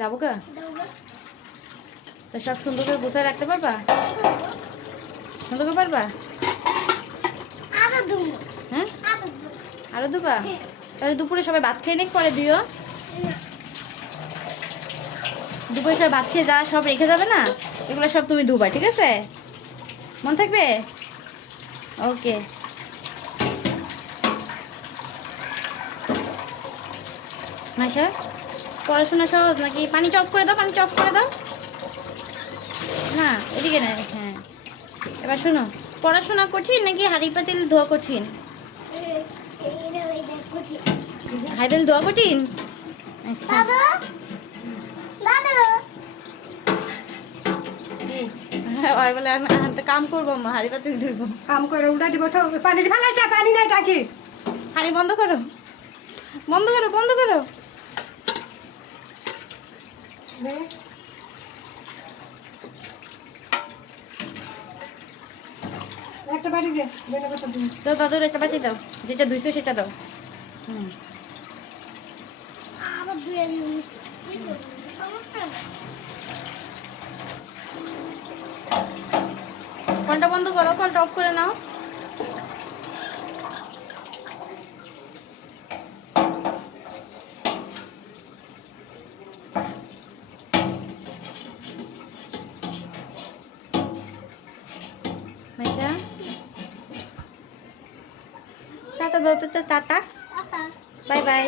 যাবো কা? তো সব সুন্দর করে গুছায় রাখতে পারবা? সুন্দর করে পারবা? হ্যাঁ, আরো দুবা? তাহলে দুপুরে সবাই ভাত খেয়ে নিক, পরে দিও। দুপুরে সবাই ভাত খেয়ে যা সব রেখে যাবে না, এগুলো সব তুমি দুবা, ঠিক আছে? মন থাকবে? ওকে। মাসা, পড়াশোনা সহজ নাকি? পানি চপ করে দাও, পানি চপ করে দাও। না, এদিকে না। হ্যাঁ, এবার শোনো, পড়াশোনা কঠিন নাকি হাঁড়ি পাতিল ধোয়া কঠিন? হাঁড়ি পাতিল ধোয়া কঠিন। আচ্ছা, ওই বলে কাম করবো, হাঁড়ি পাতিল ধুইব। কাম করে উল্টা দিব তো, পানি ফেলাইছে, পানি নাই টাকি। হাঁড়ি বন্ধ করো, বন্ধ করো, বন্ধ করো। একটা বাড়ি দে, তো দাদুর একটা বাঁচিয়ে দাও, যেটা ধুইছো সেটা দাও। হুম, কলটা বন্ধ করো, কলটা অফ করে নাও। মাইশা, টাটা দাও তো, টাটা, বাই বাই।